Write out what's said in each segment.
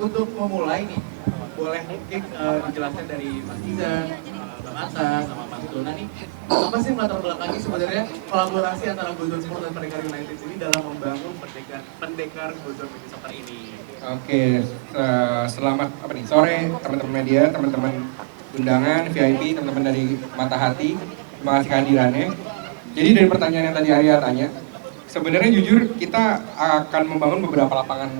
untuk memulai nih, boleh mungkin dijelaskan dari Mas Izan, Bang Atta, sama Mas Dona nih, apa sih latar belakangnya sebenarnya kolaborasi antara Gozon Sport dan Pendekar United ini dalam membangun pendekar Gozon Mini Soccer ini? Oke, selamat apa nih sore teman-teman media, teman-teman undangan, VIP, teman-teman dari Mata Hati, terima kasih kehadirannya. Jadi dari pertanyaan yang tadi Arya tanya, sebenarnya jujur kita akan membangun beberapa lapangan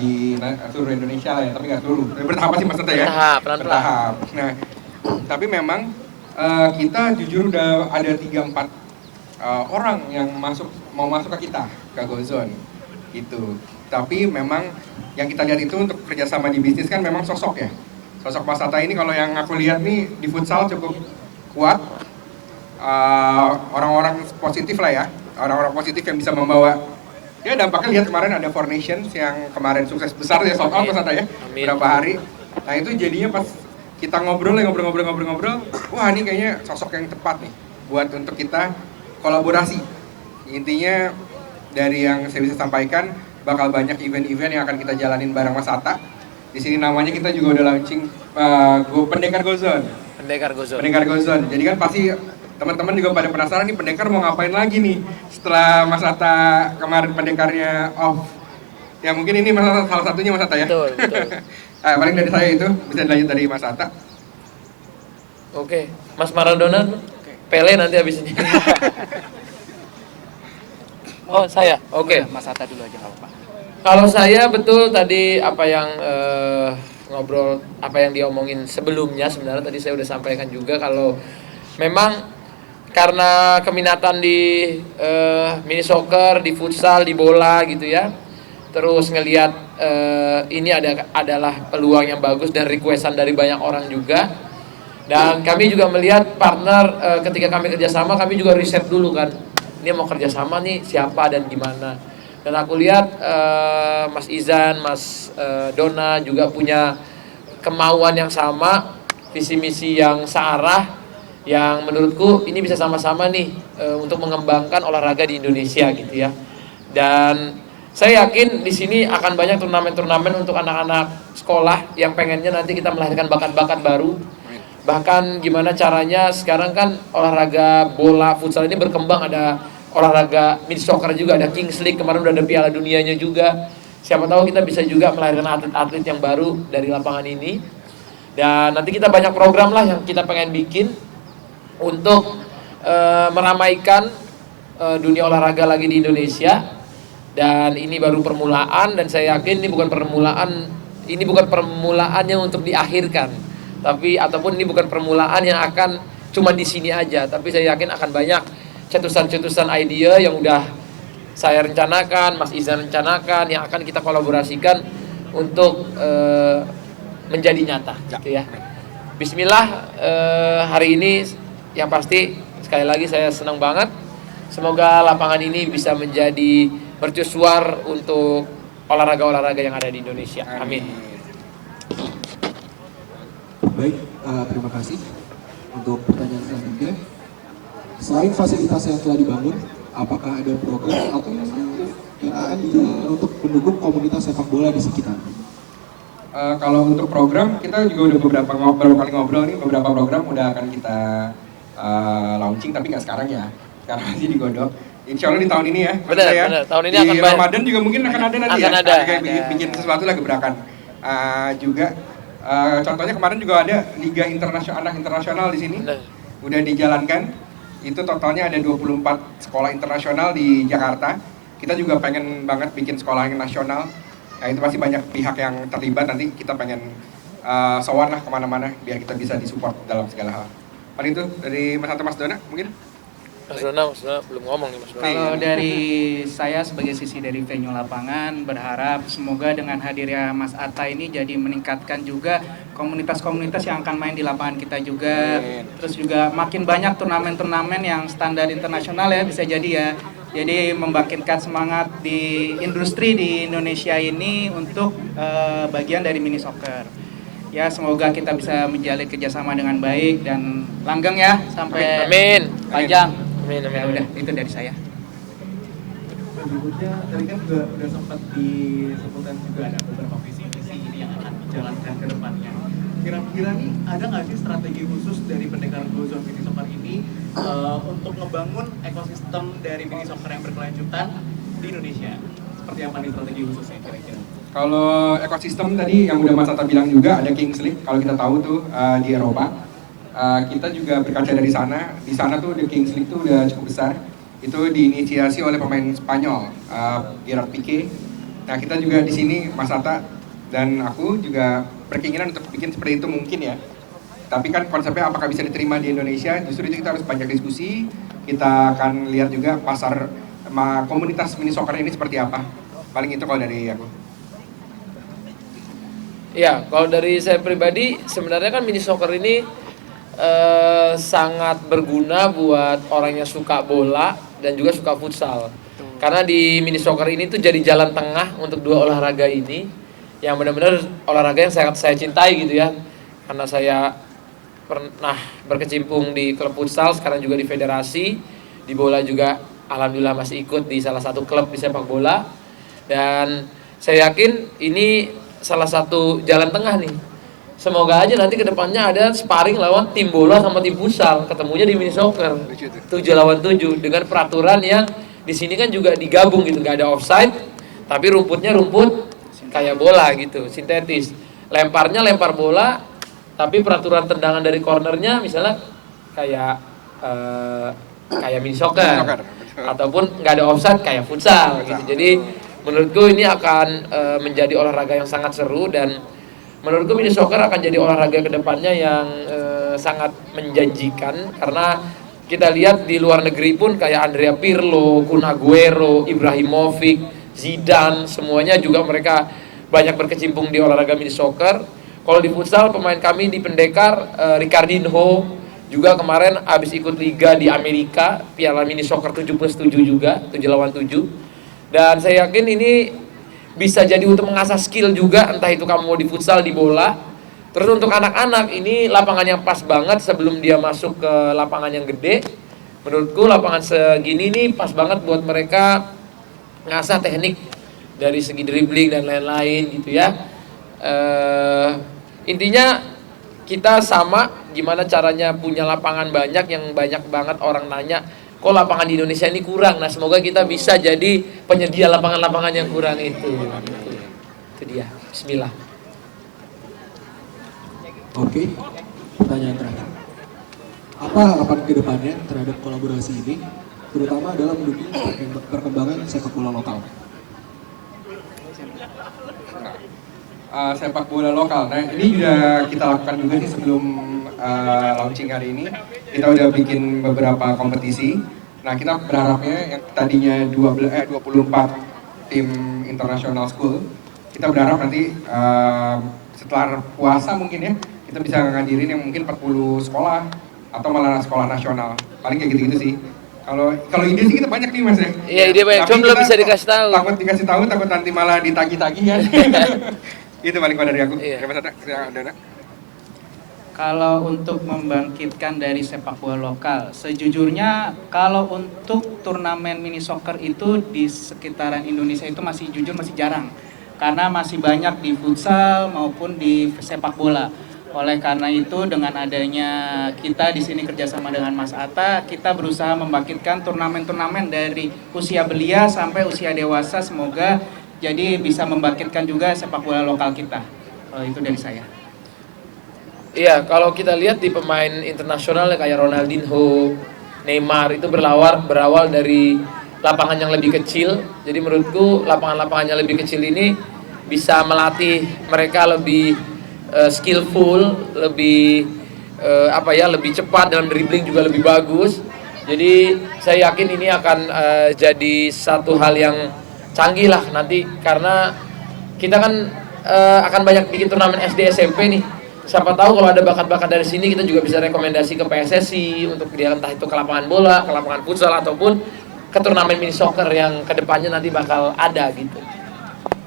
di seluruh Indonesia lah ya, tapi nggak seluruh. Bertahap sih maksudnya ya? Bertahap. Nah, tapi memang kita jujur udah ada 3-4 orang yang mau masuk ke kita, ke GoZone gitu. Tapi memang yang kita lihat itu untuk kerjasama di bisnis kan memang sosok ya. Sosok Mas Atta ini kalau yang aku lihat nih di futsal cukup kuat, orang-orang positif lah ya, orang-orang positif yang bisa membawa. Ya dampaknya lihat kemarin ada Four Nations yang kemarin sukses besar ya, sold out Mas Atta ya, beberapa hari. Nah itu jadinya pas kita ngobrol, wah ini kayaknya sosok yang tepat nih buat untuk kita kolaborasi. Intinya dari yang saya bisa sampaikan, bakal banyak event-event yang akan kita jalanin bareng Mas Atta. Di sini namanya kita juga udah launching Pendekar GoZone. Pendekar GoZone. Jadi kan pasti teman-teman juga pada penasaran nih pendekar mau ngapain lagi nih setelah Mas Atta kemarin pendekarnya off. Ya mungkin ini salah satunya Mas Atta ya. Betul. Paling dari saya itu bisa dilanjut dari Mas Atta. Oke, Mas Maradona, Pele nanti habis ini. Oh saya, oke. Mas Atta dulu aja nggak apa-apa. Kalau saya betul tadi apa yang ngobrol, apa yang diomongin sebelumnya sebenarnya tadi saya udah sampaikan juga kalau memang karena keminatan di mini soccer, di futsal, di bola gitu ya. Terus ngelihat ini adalah peluang yang bagus dan requestan dari banyak orang juga. Dan kami juga melihat partner ketika kami kerjasama, kami juga riset dulu kan. Ini mau kerjasama nih siapa dan gimana. Dan aku lihat Mas Izan, Mas Dona juga punya kemauan yang sama, visi misi yang searah, yang menurutku ini bisa sama-sama nih untuk mengembangkan olahraga di Indonesia gitu ya. Dan saya yakin di sini akan banyak turnamen-turnamen untuk anak-anak sekolah yang pengennya nanti kita melahirkan bakat-bakat baru. Bahkan gimana caranya sekarang kan olahraga bola futsal ini berkembang, ada olahraga mini soccer juga, ada Kings League, kemarin udah ada Piala Dunianya juga. Siapa tahu kita bisa juga melahirkan atlet-atlet yang baru dari lapangan ini. Dan nanti kita banyak program lah yang kita pengen bikin untuk meramaikan dunia olahraga lagi di Indonesia. Dan ini baru permulaan, dan saya yakin ini bukan permulaannya untuk diakhirkan. Tapi ataupun ini bukan permulaan yang akan cuma di sini aja, tapi saya yakin akan banyak cetusan-cetusan ide yang udah saya rencanakan, Mas Izan rencanakan, yang akan kita kolaborasikan untuk menjadi nyata gitu ya. Bismillah, hari ini yang pasti sekali lagi saya senang banget. Semoga lapangan ini bisa menjadi mercusuar untuk olahraga-olahraga yang ada di Indonesia. Amin. Baik, terima kasih untuk pertanyaan selanjutnya. Selain fasilitas yang telah dibangun, apakah ada program atau yang akan dijalankan untuk mendukung komunitas sepak bola di sekitar? Kalau untuk program, kita juga udah beberapa kali ngobrol nih, beberapa program udah akan kita launching, tapi nggak sekarang ya. Sekarang masih digodok. Insya Allah di tahun ini ya. Benar. Tahun ini akan di Ramadan juga mungkin akan ada nanti akan ya. Ada. Kayak bikin sesuatu lah gebrakan. Juga contohnya kemarin juga ada Liga Anak Internasional di sini. Benar. Udah dijalankan. Itu totalnya ada 24 sekolah internasional di Jakarta. Kita juga pengen banget bikin sekolah yang nasional. Nah itu pasti banyak pihak yang terlibat, nanti kita pengen sowan lah kemana-mana biar kita bisa disupport dalam segala hal. Paling itu dari Mas Atta, Mas Dona mungkin? Mas Dona belum ngomong nih Mas Dona. Kalau dari saya sebagai sisi dari venue lapangan, berharap semoga dengan hadirnya Mas Atta ini jadi meningkatkan juga komunitas-komunitas yang akan main di lapangan kita juga. Terus juga makin banyak turnamen-turnamen yang standar internasional ya, bisa jadi ya. Jadi membangkitkan semangat di industri di Indonesia ini untuk bagian dari mini soccer. Ya semoga kita bisa menjalin kerjasama dengan baik dan langgeng ya sampai panjang. Amin. Ya udah itu dari saya. Berikutnya tadi kan udah sempat disebutkan juga ada beberapa visi jalankan ke depannya. Kira-kira nih ada nggak sih strategi khusus dari pendekar Gozone Mini Soccer ini untuk ngebangun ekosistem dari mini soccer yang berkelanjutan di Indonesia? Seperti apa nih strategi khususnya kira-kira? Kalau ekosistem tadi yang udah Mas Atta bilang juga ada Kings League, kalau kita tahu tuh di Eropa. Kita juga berkaca dari sana. Di sana tuh The Kings League tuh udah cukup besar. Itu diinisiasi oleh pemain Spanyol, Gerard Pique. Nah, kita juga di sini Mas Atta dan aku juga berkeinginan untuk bikin seperti itu mungkin ya. Tapi kan konsepnya apakah bisa diterima di Indonesia? Justru itu kita harus banyak diskusi. Kita akan lihat juga pasar komunitas mini soccer ini seperti apa. Paling itu kalau dari aku. Ya, kalau dari saya pribadi sebenarnya kan mini soccer ini sangat berguna buat orang yang suka bola dan juga suka futsal. Karena di mini soccer ini tuh jadi jalan tengah untuk dua olahraga ini yang benar-benar olahraga yang sangat saya cintai gitu ya. Karena saya pernah berkecimpung di klub futsal, sekarang juga di federasi, di bola juga alhamdulillah masih ikut di salah satu klub di sepak bola. Dan saya yakin ini salah satu jalan tengah nih. Semoga aja nanti kedepannya ada sparring lawan tim bola sama tim futsal, ketemunya di mini soccer 7 lawan 7 dengan peraturan yang di sini kan juga digabung gitu, nggak ada offside, tapi rumputnya rumput kayak bola gitu, sintetis. Lemparnya lempar bola, tapi peraturan tendangan dari cornernya misalnya kayak kayak mini soccer, ataupun nggak ada offside kayak futsal gitu. Jadi menurutku ini akan menjadi olahraga yang sangat seru dan menurutku mini soccer akan jadi olahraga kedepannya yang sangat menjanjikan karena kita lihat di luar negeri pun kayak Andrea Pirlo, Kun Aguero, Ibrahimovic, Zidane, semuanya juga mereka banyak berkecimpung di olahraga mini soccer. Kalau di futsal pemain kami di Pendekar, Ricardinho juga kemarin habis ikut liga di Amerika, Piala Mini Soccer 7+7 juga, 7 lawan 7. Dan saya yakin ini bisa jadi untuk mengasah skill juga, entah itu kamu mau di futsal, di bola. Terus untuk anak-anak ini lapangan yang pas banget sebelum dia masuk ke lapangan yang gede. Menurutku lapangan segini nih pas banget buat mereka ngasah teknik dari segi dribbling dan lain-lain gitu ya. Intinya kita sama gimana caranya punya lapangan banyak yang banyak banget orang nanya kok lapangan di Indonesia ini kurang. Nah semoga kita bisa jadi penyedia lapangan-lapangan yang kurang itu. Itu dia. Bismillah. Oke, pertanyaan terakhir. Apa harapan kedepannya terhadap kolaborasi ini, terutama dalam mendukung perkembangan sepak bola lokal? Sepak bola lokal. Nah ini juga kita lakukan juga sih sebelum launching hari ini. Kita udah bikin beberapa kompetisi. Nah kita berharapnya yang tadinya 24 tim international school, kita berharap nanti setelah puasa mungkin ya kita bisa ngadirin yang mungkin 40 sekolah atau malah sekolah nasional. Paling kayak gitu-gitu sih. Kalau ide sih kita banyak nih Mas ya. Iya ide banyak, cuma belum bisa dikasih tahu. Takut dikasih tahu, takut nanti malah ditagih-tagih kan. Itu paling pada dari aku. Iya. Ada. Kalau untuk membangkitkan dari sepak bola lokal, sejujurnya kalau untuk turnamen mini soccer itu di sekitaran Indonesia itu masih jarang. Karena masih banyak di futsal maupun di sepak bola. Oleh karena itu dengan adanya kita di sini kerjasama dengan Mas Atta, kita berusaha membangkitkan turnamen-turnamen dari usia belia sampai usia dewasa. Semoga jadi bisa membangkitkan juga sepak bola lokal kita. Itu dari saya. Iya, kalau kita lihat di pemain internasional kayak Ronaldinho, Neymar itu berawal dari lapangan yang lebih kecil. Jadi menurutku lapangan-lapangan yang lebih kecil ini bisa melatih mereka lebih skillful, lebih lebih cepat dalam dribbling juga lebih bagus. Jadi saya yakin ini akan jadi satu hal yang canggih lah nanti karena kita kan akan banyak bikin turnamen SD SMP nih. Siapa tahu kalau ada bakat-bakat dari sini kita juga bisa rekomendasi ke PSSI untuk dia entah itu ke lapangan bola, ke lapangan futsal ataupun ke turnamen mini soccer yang kedepannya nanti bakal ada gitu.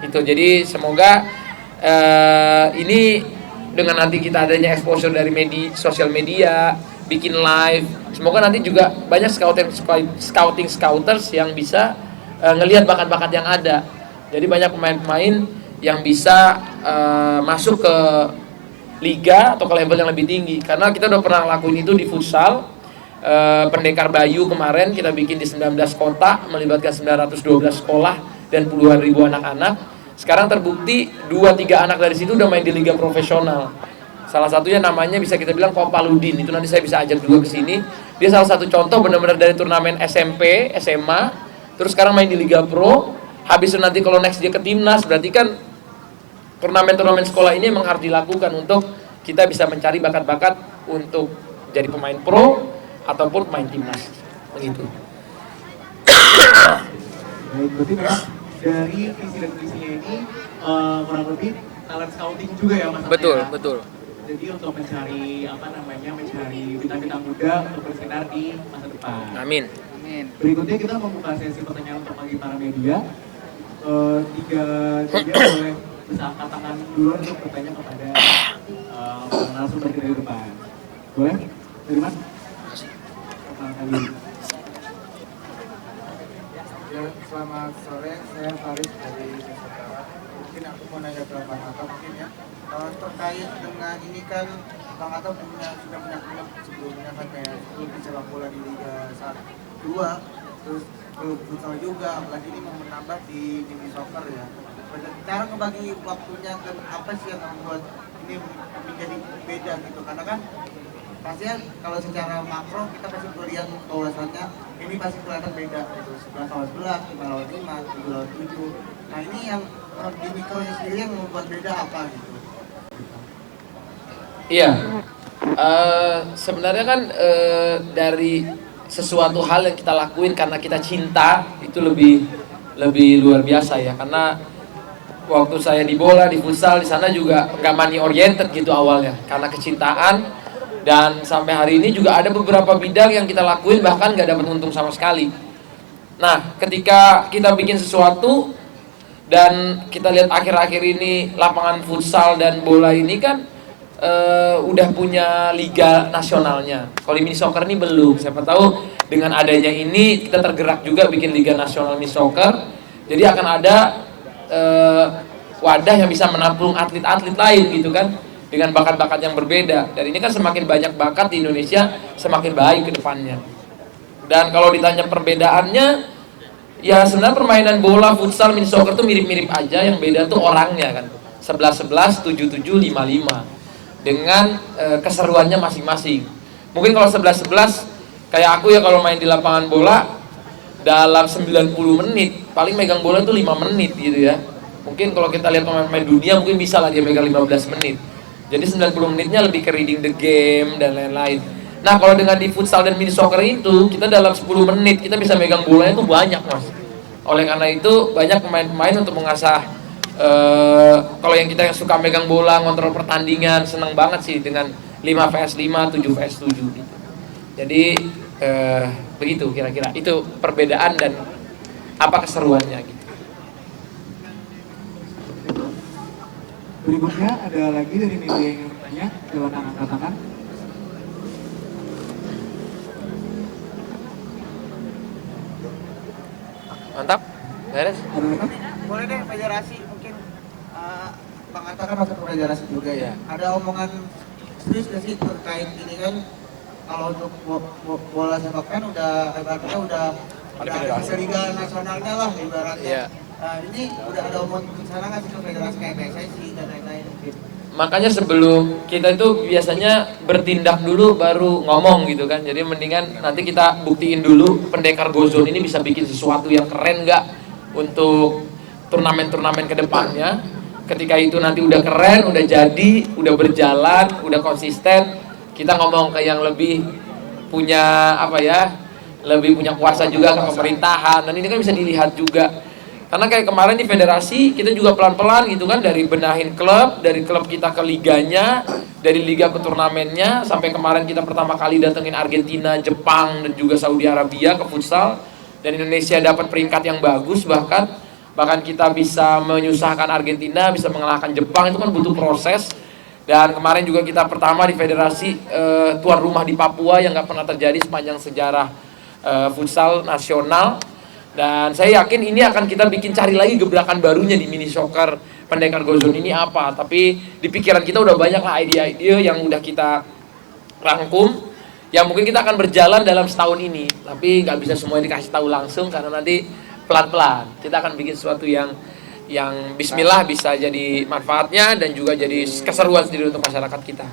Itu jadi semoga ini dengan nanti kita adanya exposure dari sosial media, bikin live, semoga nanti juga banyak scouters yang bisa ngelihat bakat-bakat yang ada. Jadi banyak pemain-pemain yang bisa masuk ke liga atau ke level yang lebih tinggi. Karena kita udah pernah lakuin itu di futsal. Pendekar Bayu kemarin kita bikin di 19 kota, melibatkan 912 sekolah dan puluhan ribu anak-anak. Sekarang terbukti 2-3 anak dari situ udah main di liga profesional. Salah satunya namanya bisa kita bilang Kopaludin, itu nanti saya bisa ajak juga ke sini. Dia salah satu contoh benar-benar dari turnamen SMP, SMA, terus sekarang main di Liga Pro. Habis itu nanti kalau next dia ke timnas, berarti kan turnamen-turnamen sekolah ini memang harus dilakukan untuk kita bisa mencari bakat-bakat untuk jadi pemain pro ataupun pemain timnas. Begitu. Baik, berarti memang dari visi dan misinya ini kurang lebih talent scouting juga ya Mas. Betul, ya? betul. Jadi untuk mencari mencari bintang-bintang muda untuk bersinar di masa depan. Amin. Amin. Berikutnya kita membuka sesi pertanyaan untuk bagi para media. Tiga boleh bisa angkat tangan dulu untuk bertanya kepada narasumber kita di depan. Boleh? Dari Mas? Perkenalkan diri. Ya, selamat sore, saya Faris dari Nusantara. Mungkin aku mau nanya ke Bang Atta mungkin ya. Terkait dengan ini kan Bang Atta sudah punya klub sebelumnya kan kayak klub di sepak bola di Liga 2, terus klub futsal juga, apalagi ini mau menambah di mini soccer ya. Cara ngebagi waktunya dan apa sih yang membuat ini menjadi beda gitu, karena kan pastinya kalau secara makro kita pasti melihat bahwasannya ini pasti kelihatan beda gitu, 11 lawan 11, 5 lawan 5, 7 lawan 7. Nah ini yang di mikronya sendiri yang membuat beda apa gitu? Iya, sebenarnya kan dari sesuatu hal yang kita lakuin karena kita cinta itu lebih luar biasa ya. Karena waktu saya di bola, di futsal, di sana juga nggak money oriented gitu awalnya, karena kecintaan. Dan sampai hari ini juga ada beberapa bidang yang kita lakuin bahkan nggak dapat untung sama sekali. Nah, ketika kita bikin sesuatu dan kita lihat akhir-akhir ini lapangan futsal dan bola ini kan udah punya liga nasionalnya. Kalau di mini soccer ini belum. Siapa tahu dengan adanya ini kita tergerak juga bikin liga nasional mini soccer. Jadi akan ada wadah yang bisa menampung atlet-atlet lain gitu kan, dengan bakat-bakat yang berbeda. Dan ini kan semakin banyak bakat di Indonesia, semakin baik ke depannya. Dan kalau ditanya perbedaannya, ya sebenarnya permainan bola, futsal, mini soccer tuh mirip-mirip aja. Yang beda tuh orangnya kan. 11-11, 7-7, 5-5. Dengan keseruannya masing-masing. Mungkin kalau 11-11 kayak aku ya, kalau main di lapangan bola dalam 90 menit paling megang bola itu 5 menit gitu ya. Mungkin kalau kita lihat pemain-pemain dunia mungkin bisa lah dia megang 15 menit. Jadi 90 menitnya lebih ke reading the game dan lain-lain. Nah kalau dengan di futsal dan mini soccer itu kita dalam 10 menit kita bisa megang bolanya itu banyak Mas. Oleh karena itu banyak pemain-pemain untuk mengasah kalau yang kita yang suka megang bola, ngontrol pertandingan, seneng banget sih dengan 5 vs 5, 7 vs 7 gitu. Jadi begitu kira-kira. Itu perbedaan dan apa keseruannya gitu. Berikutnya ada lagi dari media yang ingin bertanya, silakan angkat tangan. Mantap, beres. Ada lagi? Boleh deh federasi mungkin Bang Atta kan masuk ke federasi juga ya. Ada omongan serius nggak sih terkait ini kan, kalau untuk bola sepak kan udah ibaratnya udah ada liga nasionalnya lah ibaratnya. Iya. Ini udah ada omongan ke sana nggak sih ke federasi kayak PSSI dan lain-lain mungkin? Makanya sebelum kita itu biasanya bertindak dulu baru ngomong gitu kan. Jadi mendingan nanti kita buktiin dulu pendekar Gozon ini bisa bikin sesuatu yang keren nggak untuk turnamen-turnamen kedepannya. Ketika itu nanti udah keren, udah jadi, udah berjalan, udah konsisten, kita ngomong ke yang lebih punya lebih punya kuasa juga ke pemerintahan. Dan ini kan bisa dilihat juga. Karena kayak kemarin di federasi kita juga pelan-pelan gitu kan, dari benahin klub, dari klub kita ke liganya, dari liga ke turnamennya, sampai kemarin kita pertama kali datengin Argentina, Jepang dan juga Saudi Arabia ke futsal, dan Indonesia dapat peringkat yang bagus, bahkan kita bisa menyusahkan Argentina, bisa mengalahkan Jepang. Itu kan butuh proses. Dan kemarin juga kita pertama di federasi tuan rumah di Papua yang nggak pernah terjadi sepanjang sejarah futsal nasional. Dan saya yakin ini akan kita bikin cari lagi gebrakan barunya di mini soccer pendekar Gozon ini apa, tapi di pikiran kita udah banyak lah ide-ide yang udah kita rangkum, yang mungkin kita akan berjalan dalam setahun ini, tapi nggak bisa semuanya dikasih tahu langsung karena nanti pelan-pelan kita akan bikin sesuatu yang Bismillah bisa jadi manfaatnya dan juga jadi keseruan sendiri untuk masyarakat kita.